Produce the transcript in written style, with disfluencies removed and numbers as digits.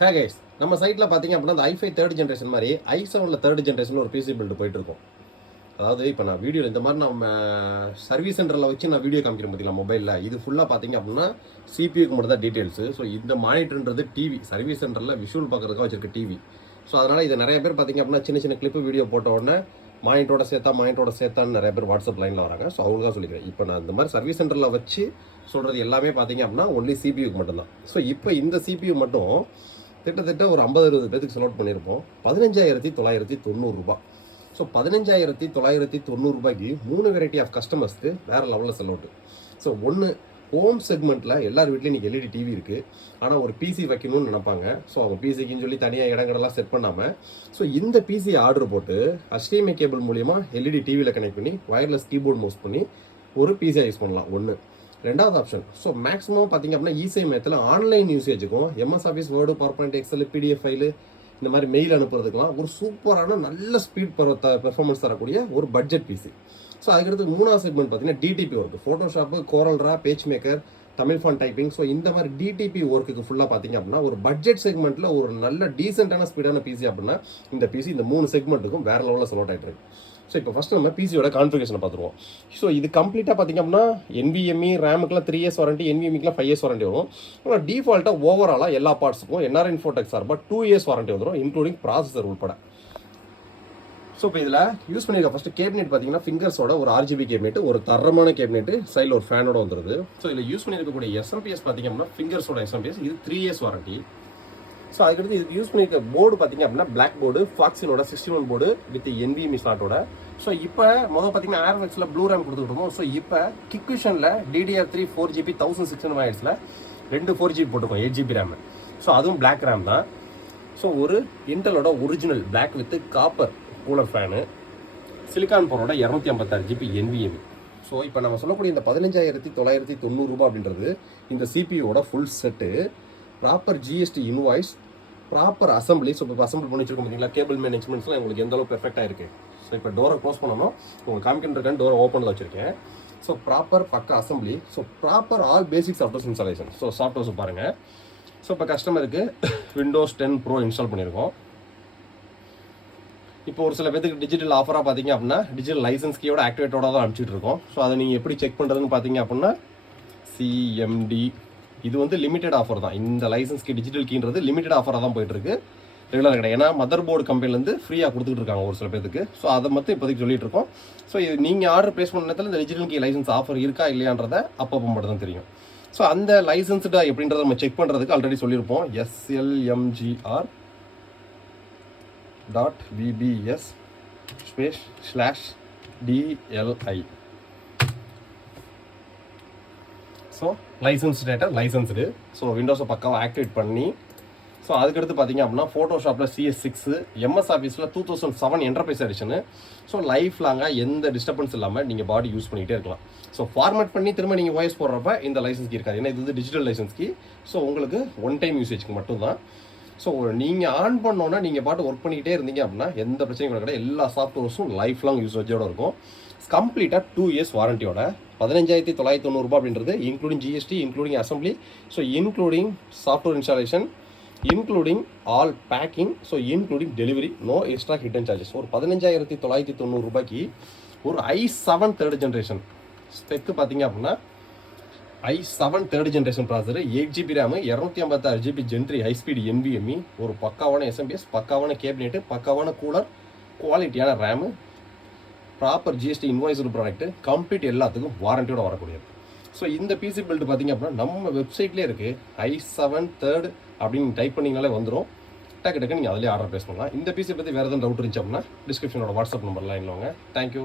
Hey guys, நம்ம சைட்டில் பார்த்தீங்க அப்படின்னா அந்த i5 தேர்ட் ஜென்ரேஷன் மாதிரி i7 தேர்ட் ஜென்ரேஷன் ஒரு பிசி பில்டு போயிட்டு இருக்கும். அதாவது இப்போ நான் வீடியோ இந்த மாதிரி நம்ம சர்வீஸ் சென்டரில் வச்சு நான் வீடியோ காமிக்கிறேன் பார்த்தீங்களா மொபைலில், இது ஃபுல்லாக பார்த்தீங்க அப்படின்னா சிபியூக்கு மட்டும் தான் டீட்டெயில்ஸு. ஸோ இந்த மானிட்டர்ன்றது டிவி, சர்வீஸ் சென்டரில் விஷுவல் பார்க்குறதுக்காக வச்சிருக்க டிவி. ஸோ அதனால் இதை நிறைய பேர் பார்த்தீங்க அப்படின்னா சின்ன சின்ன கிளிப்பு வீடியோ போட்ட உடனே மானிட்டரோட சேர்த்தான்னு நிறைய பேர் வாட்ஸ்அப் லைனில் வராங்க. ஸோ அவங்களுக்காக சொல்லிக்கிறேன். இப்போ நான் இந்த மாதிரி சர்வீஸ் சென்டரில் வச்சு சொல்கிறது எல்லாமே பார்த்தீங்க அப்படின்னா ஒன்லி சிபியூக்கு மட்டும்தான். ஸோ இப்போ இந்த சிபியூ மட்டும் கிட்டத்தட்ட ஒரு 50-60 பேருக்கு செலக்ட் பண்ணியிருப்போம். 15,990 ரூபா. ஸோ 15,990 ரூபாய்க்கு 3 வெரைட்டி ஆஃப் கஸ்டமர்ஸ்க்கு வேறு லெவலில் செலவுட்டு. ஸோ ஒன்று, ஹோம் செக்மெண்ட்டில் எல்லார் வீட்லேயும் இன்றைக்கி எல்இடி டிவி இருக்குது. ஆனால் ஒரு பிசி வைக்கணும்னு நினைப்பாங்க. ஸோ அவங்க பிசிக்குன்னு சொல்லி தனியாக இடங்களெல்லாம் செட் பண்ணாமல், ஸோ இந்த பிசி ஆர்டர் போட்டு HDMI கேபிள் மூலிமா எல்இடி டிவியில் கனெக்ட் பண்ணி வயர்லெஸ் கீபோர்ட் மவுஸ் பண்ணி ஒரு பிசியாக யூஸ் பண்ணலாம். ஒன்று. ரெண்டாவது ஆப்ஷன், ஸோ மேக்ஸிமம் பார்த்தீங்க அப்படின்னா இசை மையத்தில் ஆன்லைன் யூசேஜுக்கும் MS Office, Word, PowerPoint, Excel, PDF file இந்த மாதிரி மெயில் அனுப்புறதுக்கெலாம் ஒரு சூப்பரான நல்ல ஸ்பீட் பெர்ஃபார்மன்ஸ் தரக்கூடிய ஒரு பட்ஜெட் பிசி. ஸோ அதுக்கடுத்து மூணாவது செக்மெண்ட் பார்த்தீங்கன்னா DTP work, Photoshop, CorelDRAW, PageMaker, Tamil font typing. So இந்த மாதிரி டிடிபி ஒர்க்குக்கு ஃபுல்லாக பார்த்தீங்க அப்படின்னா ஒரு பட்ஜெட் செக்மெண்ட்டில் ஒரு நல்ல டீசென்டான ஸ்பீடான பிசி அப்படின்னா இந்த பிசி இந்த 3 செக்மெண்ட்டுக்கும் வேறு லெவலில் செலக்ட் ஆகிட்டு இருக்கு. ஸோ இப்போ ஃபஸ்ட்டு நம்ம பிசியோட கான்ஃபிகரேஷனை பார்த்துருவோம். ஸோ இது கம்ப்ளீட்டாக பார்த்திங்க அப்படின்னா NVMe ரேமுக்குலாம் 3 years வாரண்டி, NVMeக்குலாம் 5 years வாரண்டி வரும். ஆனால் டிஃபால்ட்டாக ஓவராலாக எல்லா பார்ட்ஸுக்கும் NR இன்ஃபோடெக் சார்பாக 2 years வாரண்டி வந்துடும், இன்க்ளூடிங் ப்ராசஸர் உட்பட. ஸோ இப்போ இதில் யூஸ் பண்ணியிருக்க ஃபஸ்ட்டு கேபினெட் பார்த்தீங்கன்னா ஃபிங்கர்ஸோட ஒரு RGB கேபினெட், ஒரு தரமான கேபினெட், சைடில் ஒரு ஃபேனோட வந்துடுது. ஸோ இதில் யூஸ் பண்ணியிருக்கக்கூடிய SMPS பார்த்தீங்க அப்படின்னா ஃபிங்கர்ஸோட SMPS, இது 3 years வாரண்டி. ஸோ அதுக்கடுத்து இது யூஸ் பண்ணியிருக்க போர்டு பார்த்தீங்க அப்படின்னா பிளாக் போர்டு, ஃபாக்ஸினோட 61 போர்டு வித் NVMe ஸ்லாட்டோட. ஸோ இப்போ முதல் பார்த்தீங்கன்னா ஏர்வெக்ஸில் ப்ளூ ரேம் கொடுத்துருக்கோம். ஸோ இப்போ கிக்விஷனில் DDR3 4GB 1600 MHz 2 4GB போட்டிருக்கோம், 8GB ரேம். ஸோ அதுவும் பிளாக் ரேம் தான். ஸோ ஒரு இன்டலோட original black with copper cooler fan, silicon போரோட 256GB NVMe. ஸோ இப்போ நம்ம சொல்லக்கூடிய இந்த 15,990 ரூபா அப்படின்றது இந்த சிபியோட full set, proper GST invoice, proper assembly. So இப்போ அசம்பிள் பண்ணி வச்சிருக்கோம் பார்த்தீங்களா, கேபிள் மேன் எக்ஸ்பென்ஸ்லாம் உங்களுக்கு எந்த அளவுக்கு பெர்ஃபெக்டாக இருக்குது. ஸோ இப்போ டோரை க்ளோஸ் பண்ணணும், உங்களுக்கு காமிக்கின்ற டோரை ஓப்பனில் வச்சுருக்கேன். ஸோ ப்ராப்பர் பக்க assembly, so proper all basic softwares installation. So softwares பாருங்கள். ஸோ இப்போ கஸ்டமருக்கு Windows 10 Pro இன்ஸ்டால் பண்ணியிருக்கோம். இப்போ ஒரு சில பேருக்கு டிஜிட்டல் ஆஃபராக பார்த்தீங்க அப்படின்னா டிஜிட்டல் லைசன்ஸ் கீயோட ஆக்டிவேட்டோட தான் அனுப்பிச்சிட்டு இருக்கோம். ஸோ அதை நீங்கள் எப்படி செக் பண்ணுறதுன்னு பார்த்தீங்க அப்படின்னா CMD, இது வந்து லிமிடெட் ஆஃபர் தான். இந்த லைசன்ஸ் கீ டிஜிட்டல் கீன்றது லிமிடெட் ஆஃபராக தான் போயிட்டுருக்கு, ரெகுலர் கிடையாது. ஏன்னா மதர் போர்டு கம்பெனிலேருந்து ஃப்ரீயாக கொடுத்துட்டு இருக்காங்க ஒரு சில பேருக்கு. ஸோ அதை மட்டும் இப்போதைக்கு சொல்லிட்டு இருக்கோம். ஸோ இது நீங்கள் ஆர்டர் ப்ளேஸ் பண்ண நேரத்தில் இந்த டிஜிட்டல் கீ லைசன்ஸ் ஆஃபர் இருக்கா இல்லையான்றதை அப்பப்போ மட்டும் தான் தெரியும். ஸோ அந்த லைசன்ஸ்டா எப்படின்றத நம்ம செக் பண்ணுறதுக்கு ஆல்ரெடி சொல்லியிருப்போம். slmgr.vbs/DLI. So license data licensed. So விண்டோஸை பக்காவாக ஆக்டிவேட் பண்ணி, ஸோ அதுக்கடுத்து பார்த்தீங்க அப்படின்னா ஃபோட்டோஷாப்பில் CS6, எம்எஸ் ஆஃபீஸில் 2007 என்டர்பிரைஸ் எடிஷனு. ஸோ லைஃப் லாங்காக எந்த டிஸ்டர்பன்ஸ் இல்லாமல் நீங்கள் பாடி யூஸ் பண்ணிகிட்டே இருக்கலாம். ஸோ ஃபார்மேட் பண்ணி திரும்ப நீங்கள் வாய்ஸ் போடுறப்ப இந்த லைசன்ஸ் கீ இருக்காது, ஏன்னா இது வந்து டிஜிட்டல் லைசன்ஸ் கீ. ஸோ உங்களுக்கு ஒன் டைம் யூசேஜ்க்கு மட்டும்தான். ஸோ நீங்கள் ஆன் பண்ணோன்னா நீங்கள் பாட்டு ஒர்க் பண்ணிக்கிட்டே இருந்தீங்க அப்படின்னா எந்த பிரச்சனையும் கூட கிடையாது. எல்லா சாஃப்ட்வேர்ஸும் லைஃப் லாங் யூசேஜோடு இருக்கும். கம்ப்ளீட்டாக 2 years வாரண்டியோட 15,990 ரூபா அப்படின்றது including GST, including assembly, so including software installation, including all packing, so including delivery, no extra hidden charges. ஒரு 15,990 ரூபாய்க்கு ஒரு i7 தேர்ட் ஜென்ரேஷன் ஸ்பெக்கு பார்த்தீங்க அப்படின்னா i7 third generation processor, 8GB RAM, 256GB gentry high speed NVMe, ஒரு பக்காவான SMPS, பக்காவான cabinet, பக்காவான cooler, குவாலிட்டியான RAM, proper GST invoiced product, complete எல்லாத்துக்கும் வாரண்டியோட வரக்கூடியது. ஸோ இந்த பிசி பில்டு பார்த்தீங்க அப்படின்னா நம்ம வெப்சைட்லேயே இருக்குது. i7 தேர்ட் அப்படின்னு டைப் பண்ணிங்கனாலே வந்துடும். டக்கு நீங்கள் அதிலே ஆர்டர் ப்ளேஸ் பண்ணலாம். இந்த பிசி பற்றி வேறு எதுவும் டவுட் இருந்துச்சு அப்படின்னா டிஸ்கிரிப்ஷனோட வாட்ஸ்அப் நம்பர் லைனில் வாங்க. தேங்க்யூ.